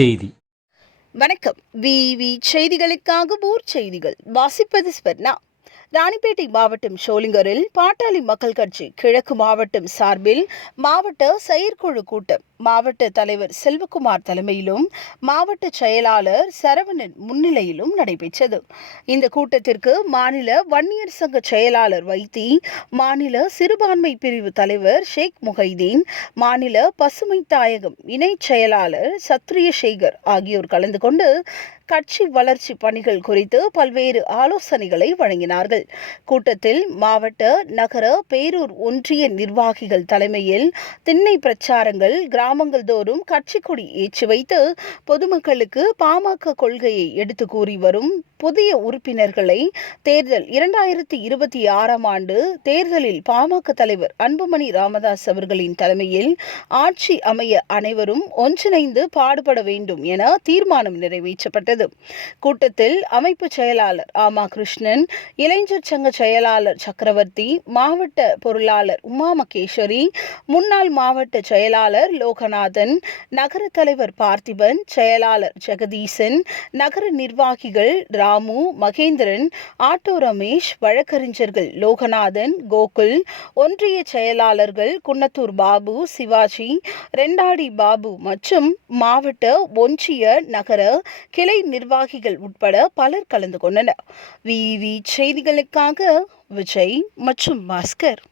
செய்தி. வணக்கம். விவி செய்திகளுக்காக ஊர் செய்திகள் வாசிப்பது ஸ்வர்ணா. ராணிப்பேட்டை மாவட்டம் ஷோலிங்கரில் பாட்டாளி மக்கள் கட்சி கிழக்கு மாவட்டம் சார்பில் மாவட்ட செயற்குழு கூட்டம் மாவட்ட தலைவர் செல்வகுமார் தலைமையிலும் மாவட்ட செயலாளர் சரவணன் முன்னிலையிலும் நடைபெற்றது. இந்த கூட்டத்திற்கு மாநில வன்னியர் சங்க செயலாளர் வைத்தி, மாநில சிறுபான்மை பிரிவு தலைவர் ஷேக் முஹைதீன், மாநில பசுமை தாயகம் இணை செயலாளர் சத்ரிய சேகர் ஆகியோர் கலந்து கொண்டு கட்சி வளர்ச்சி பணிகள் குறித்து பல்வேறு ஆலோசனைகளை வழங்கினார்கள். கூட்டத்தில் மாவட்ட, நகர, பேரூர் ஒன்றிய நிர்வாகிகள் தலைமையில் திண்ணை பிரச்சாரங்கள், கிராமங்கள் தோறும் கட்சி கொடி ஏற்றி வைத்து பொதுமக்களுக்கு பாமக கொள்கையை எடுத்து கூறி வரும் புதிய உறுப்பினர்களை தேர்தல் 2026 ஆண்டு தேர்தலில் பாமக தலைவர் அன்புமணி ராமதாஸ் அவர்களின் தலைமையில் ஆட்சி அமைய அனைவரும் ஒன்றிணைந்து பாடுபட வேண்டும் என தீர்மானம் நிறைவேற்றப்பட்டது. கூட்டத்தில் அமைப்பு செயலாளர் ஆமா கிருஷ்ணன், இளைஞர் சங்க செயலாளர் சக்கரவர்த்தி, மாவட்ட பொருளாளர் உமா மகேஸ்வரி, முன்னாள் மாவட்ட செயலாளர் லோகநாதன், நகர தலைவர் பார்த்திபன், செயலாளர் ஜெகதீசன், நகர நிர்வாகிகள் ராமு, மகேந்திரன், ஆட்டோ ரமேஷ், வழக்கறிஞர்கள் லோகநாதன், கோகுல், ஒன்றிய செயலாளர்கள் குன்னத்தூர் பாபு, சிவாஜி, ரெண்டாடி பாபு மற்றும் மாவட்ட, ஒன்றிய, நகர, கிளை நிர்வாகிகள் உட்பட பலர் கலந்து கொண்டனர். விவி செய்திகளுக்காக விஜய் மற்றும் பாஸ்கர்.